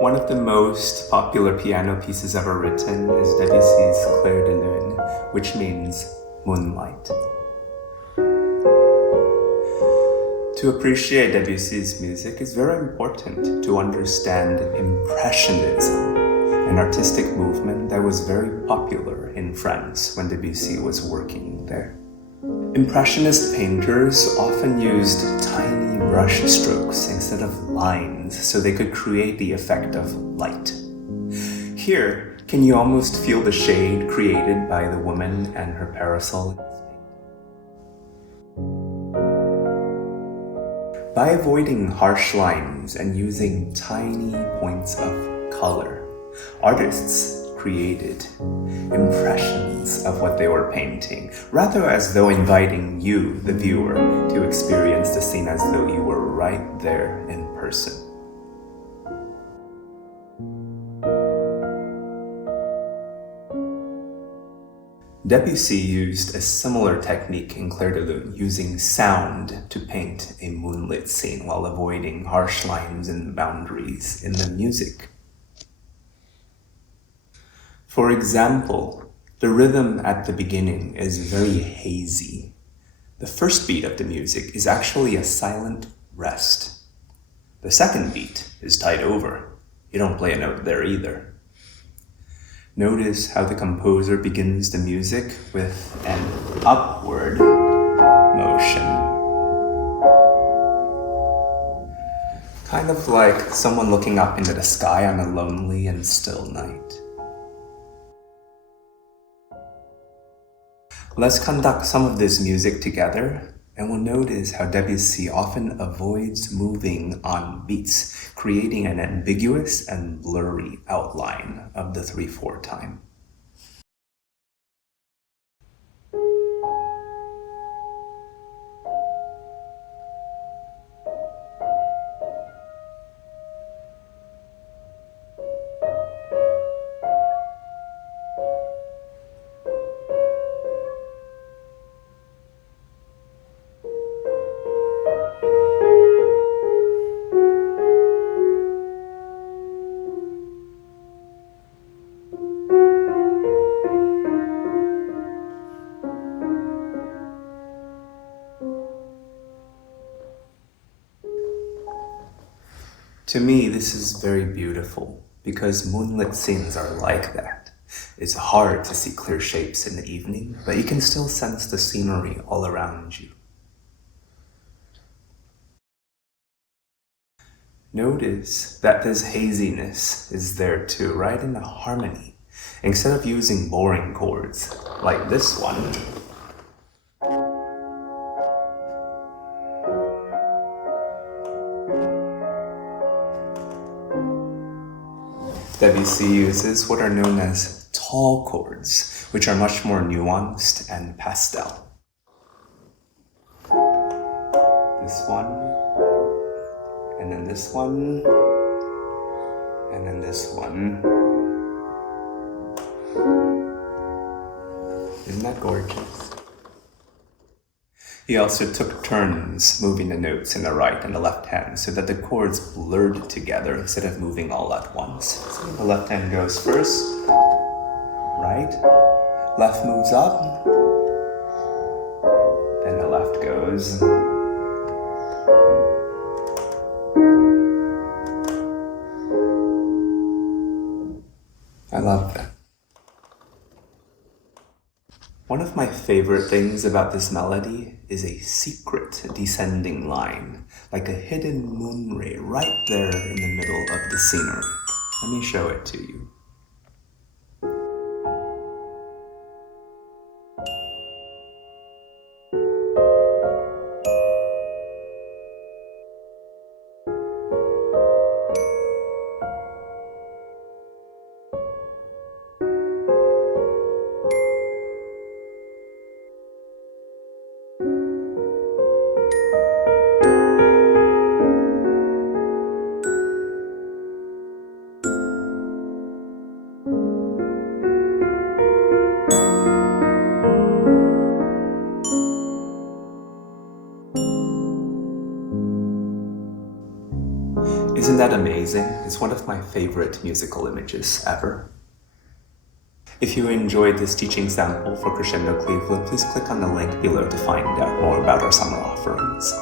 One of the most popular piano pieces ever written is Debussy's Clair de Lune, which means moonlight. To appreciate Debussy's music, it's very important to understand Impressionism, an artistic movement that was very popular in France when Debussy was working there. Impressionist painters often used tiny brush strokes instead of lines so they could create the effect of light. Here, can you almost feel the shade created by the woman and her parasol in this painting? By avoiding harsh lines and using tiny points of color, artists created impressions of what they were painting, rather as though inviting you, the viewer, to experience the scene as though you were right there in person. Debussy used a similar technique in Clair de Lune, using sound to paint a moonlit scene while avoiding harsh lines and boundaries in the music. For example, the rhythm at the beginning is very hazy. The first beat of the music is actually a silent rest. The second beat is tied over. You don't play a note there either. Notice how the composer begins the music with an upward motion. Kind of like someone looking up into the sky on a lonely and still night. Let's conduct some of this music together, and we'll notice how Debussy often avoids moving on beats, creating an ambiguous and blurry outline of the 3/4 time. To me, this is very beautiful because moonlit scenes are like that. It's hard to see clear shapes in the evening, but you can still sense the scenery all around you. Notice that this haziness is there too, right in the harmony. Instead of using boring chords like this one, Debussy uses what are known as tall chords, which are much more nuanced and pastel. This one, and then this one, and then this one. Isn't that gorgeous? He also took turns moving the notes in the right and the left hand so that the chords blurred together instead of moving all at once. So the left hand goes first, right, left moves up, then the left goes. I love that. One of my favorite things about this melody is a secret descending line, like a hidden moon ray right there in the middle of the scenery. Let me show it to you. Isn't that amazing? It's one of my favorite musical images ever. If you enjoyed this teaching sample for Crescendo Cleveland, please click on the link below to find out more about our summer offerings.